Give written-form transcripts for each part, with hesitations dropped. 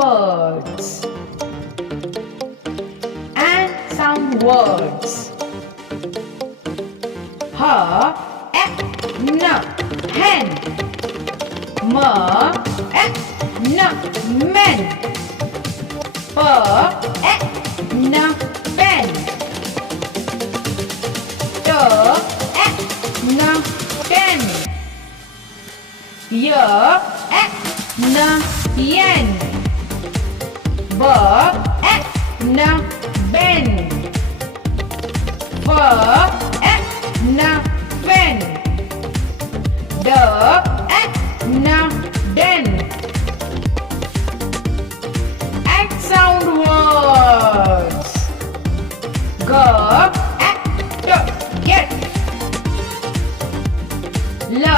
words. And sound words. H, n, hen. M, n, men. P, n, pen. T, n, ten. Y, n, yen. B, n, ben. F, n, fen. D, n, den. Add sound words. G, get. L,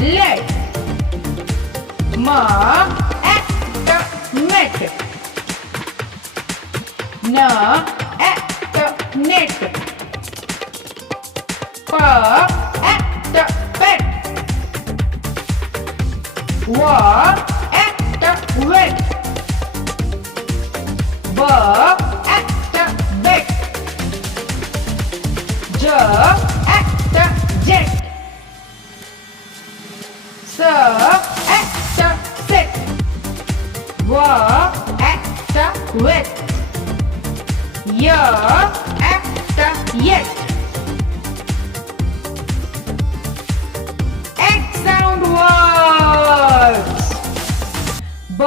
let. M, met. N, net. P, pet. W, wet. B, bet. J, jet. S, set. W, wet. Y, yet. Egg sound words. B,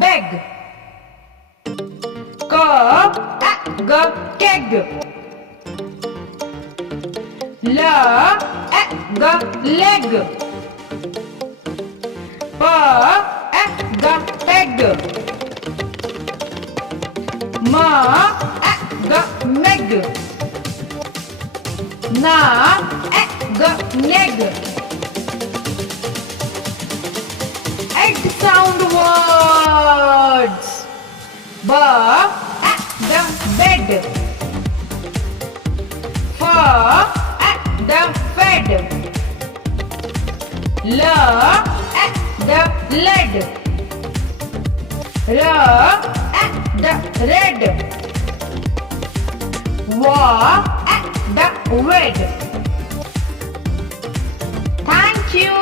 beg. K, keg. L, leg. P, peg. M, meg. N, neg. Egg sound words. B, bed. F, fed. L, led. R, red. W, wed. Thank you.